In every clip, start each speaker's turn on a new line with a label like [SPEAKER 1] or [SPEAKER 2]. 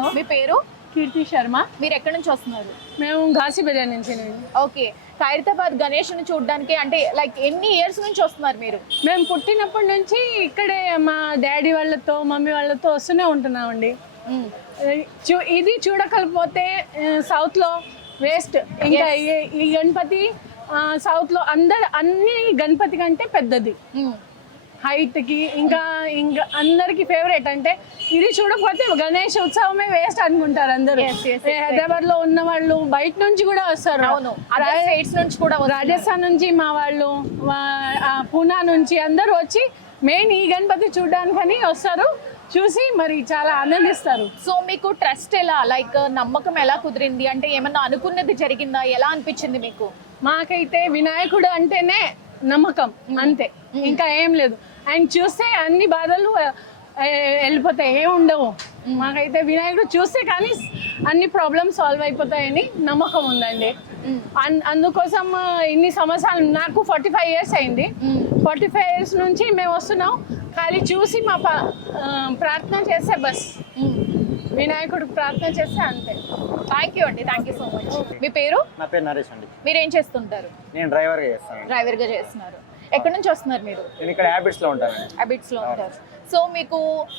[SPEAKER 1] మీ పేరు?
[SPEAKER 2] కీర్తి శర్మ.
[SPEAKER 1] మీరు ఎక్కడి నుంచి వస్తున్నారు?
[SPEAKER 2] మేము ఘాసిబిరియా నుంచి.
[SPEAKER 1] ఓకే, ఖైరతాబాద్ గణేష్ని చూడడానికి అంటే లైక్ ఎన్ని ఇయర్స్ నుంచి వస్తున్నారు మీరు?
[SPEAKER 2] మేము పుట్టినప్పటి నుంచి ఇక్కడే మా డాడీ వాళ్ళతో మమ్మీ వాళ్ళతో వస్తూనే ఉంటున్నామండి. ఇది చూడకపోతే సౌత్లో వేస్ట్. ఇంకా ఈ గణపతి సౌత్లో అన్ని గణపతి కంటే పెద్దది హైట్కి. ఇంకా అందరికి ఫేవరెట్. అంటే ఇది చూడకపోతే గణేష్ ఉత్సవమే వేస్ట్ అనుకుంటారు అందరూ. హైదరాబాద్ లో ఉన్న వాళ్ళు బయట నుంచి కూడా వస్తారు. రాజస్థాన్ నుంచి మా వాళ్ళు, పూనా నుంచి అందరూ వచ్చి మెయిన్ ఈ గణపతి చూడడానికని వస్తారు. చూసి మరి చాలా ఆనందిస్తారు.
[SPEAKER 1] సో మీకు ట్రస్ట్ ఎలా, లైక్ నమ్మకం ఎలా కుదిరింది? అంటే ఏమన్నా అనుకున్నది జరిగిందా? ఎలా అనిపించింది మీకు?
[SPEAKER 2] మాకైతే వినాయకుడు అంటేనే నమ్మకం, అంతే, ఇంకా ఏం లేదు. ఆయన చూస్తే అన్ని బాధలు వెళ్ళిపోతాయి, ఏం ఉండవు. మాకైతే వినాయకుడు చూస్తే కానీ అన్ని ప్రాబ్లమ్స్ సాల్వ్ అయిపోతాయని నమ్మకం ఉందండి. అందుకోసం ఇన్ని సంవత్సరాలు, నాకు 45 years అయింది. 45 years నుంచి మేము వస్తున్నాం. ఖాళీ చూసి మా ప్రార్థన చేస్తే బస్, వినాయకుడు ప్రార్థన చేస్తే అంతే.
[SPEAKER 1] థ్యాంక్ యూ అండి, థ్యాంక్ యూ సో మచ్. మీ పేరు?
[SPEAKER 3] నా పేరు నరేష్ అండి.
[SPEAKER 1] మీరు ఏం చేస్తుంటారు?
[SPEAKER 3] నేను డ్రైవర్గా చేస్తాను.
[SPEAKER 1] డ్రైవర్గా చేస్తున్నారు. ఎక్కడి నుంచి వస్తున్నారు మీరు?
[SPEAKER 3] నేను ఇక్కడ హ్యాబిట్స్లో ఉంటాను.
[SPEAKER 1] హ్యాబిట్స్లో ఉంటారు. సో మీకు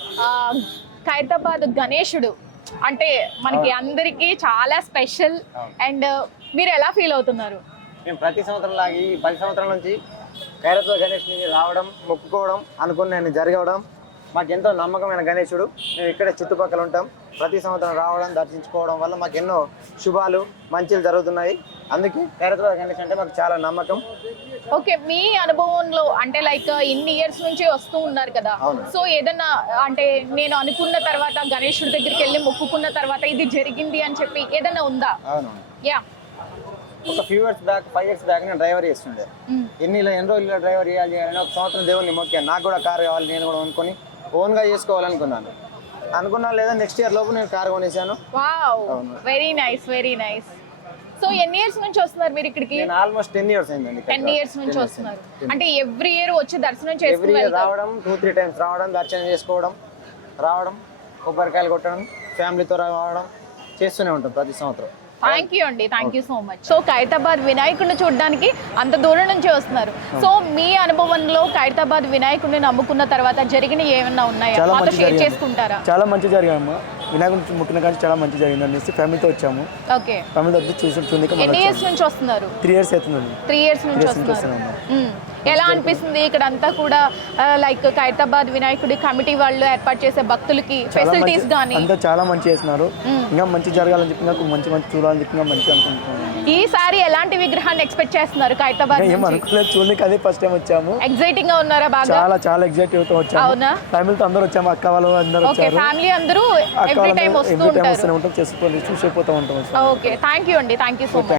[SPEAKER 1] ఖైరతాబాద్ గణేశుడు అంటే మనకి అందరికీ చాలా స్పెషల్. అండ్ మీరు ఎలా ఫీల్ అవుతున్నారు?
[SPEAKER 3] మేము ప్రతి సంవత్సరం లాగా ఈ 10 సంవత్సరాల నుంచి ఖైరతాబాద్ గణేష్ని రావడం, మొక్కుకోవడం, అనుకున్న జరగడం, మాకు ఎంతో నమ్మకమైన గణేశుడు. మేము ఇక్కడే చుట్టుపక్కల ఉంటాం. ప్రతి సంవత్సరం రావడం, దర్శించుకోవడం వల్ల మాకు ఎన్నో శుభాలు మంచిలు జరుగుతున్నాయి. అందుకే ఖైరతాబాద్ గణేష్ అంటే మాకు చాలా నమ్మకం.
[SPEAKER 1] ఓకే, మీ అనుభవంలో అంటే లైక్ ఇన్ని ఇయర్స్ నుంచి వస్తూ ఉన్నారు కదా, సో ఏదన్నా అంటే నేను అనుకున్న తర్వాత గణేశుడి దగ్గరికి వెళ్ళి మొక్కుకున్న తర్వాత ఇది జరిగింది అని చెప్పి ఏదన్నా ఉందా?
[SPEAKER 3] అవును.
[SPEAKER 1] యా,
[SPEAKER 3] ఒక few years back, 5 years back నేను డ్రైవర్ చేస్తుండే. ఎన్ని రోజుల్లో డ్రైవర్ చేయాలని ఒక సంవత్సరం దేవుడిని మొక్కాను. నాకు కూడా కారు కావాలి, నేను కూడా అనుకుని ఓన్గా చేసుకోవాలనుకున్నాను. లేదా నెక్స్ట్ ఇయర్ లోపు నేను కారు కొనేసాను.
[SPEAKER 1] Wow, very nice, very nice. So ఎన్ని ఇయర్స్ నుంచి వస్తున్నారు మీరు ఇక్కడికి?
[SPEAKER 3] నేను ఆల్మోస్ట్ 10 years అయిందండి.
[SPEAKER 1] 10 years నుంచి వస్తున్నారు. అంటే ఎవ్రీ ఇయర్ వచ్చి దర్శనం చేసుకుని
[SPEAKER 3] రావడం, 2-3 times రావడం, దర్శనం చేసుకోవడం, రావడం, కొబ్బరికాయలు కొట్టడం, ఫ్యామిలీతో రావడం చేస్తూనే ఉంటాం ప్రతి సంవత్సరం.
[SPEAKER 1] థ్యాంక్ యూ అండి, thank you so much. So Khairatabad వినాయకుడిని చూడడానికి అంత దూరం నుంచి వస్తున్నారు. సో మీ అనుభవంలో ఖైరతాబాద్ వినాయకుడిని నమ్ముకున్న తర్వాత జరిగిన ఏమన్నా ఉన్నాయా? మాతో షేర్ చేసుకుంటారా?
[SPEAKER 4] చాలా మంచి జరిగాయమ్మా. వినాయకుడిని ముక్కిన కానీ చాలా మంచి జరిగింది అనేసి ఫ్యామిలీతో వచ్చాము.
[SPEAKER 1] ఓకే,
[SPEAKER 4] ఫ్యామిలీతో వచ్చి చూసి
[SPEAKER 1] ఎన్ని ఇయర్స్ నుంచి వస్తున్నారు?
[SPEAKER 4] 3 years అవుతుందండి.
[SPEAKER 1] 3 years నుంచి వస్తున్నారు. ఎలా అనిపిస్తుంది ఇక్కడ అంతా కూడా? లైక్ ఖైరతాబాద్ వినాయకుడి కమిటీ వాళ్ళు ఏర్పాటు చేసే భక్తులకి ఫెసిలిటీస్ గానీ
[SPEAKER 4] అంతా చాలా మంచి చేస్తున్నారు. ఇంకా మంచి జరగాలని చెప్పి నాకు మంచి చూడాలని చెప్పి మంచి అనుకుంటున్నాను.
[SPEAKER 1] ఈసారి ఎలాంటి విగ్రహాన్ని ఎక్స్పెక్ట్ చేస్తున్నారు ఖైరతాబాద్?
[SPEAKER 4] ఏం అనుకోలేదు, చూడడానికి అదే ఫస్ట్ టైం వచ్చాము.
[SPEAKER 1] ఎక్సైటింగ్ గా ఉన్నారా? బాగా
[SPEAKER 4] చాలా ఎక్సైటివ్ తో వచ్చాము.
[SPEAKER 1] అవునా?
[SPEAKER 4] ఫ్యామిలీతో అందరూ వచ్చాము. అక్క వాళ్ళు అందరూ వచ్చారు.
[SPEAKER 1] ఫ్యామిలీ అందరూ ఎవ్రీ టైం వస్తూ ఉంటారు.
[SPEAKER 4] చేసుకొని చూసిపోతూ ఉంటాం.
[SPEAKER 1] ఓకే, థ్యాంక్ యూ అండి, థ్యాంక్ యూ సో మచ్.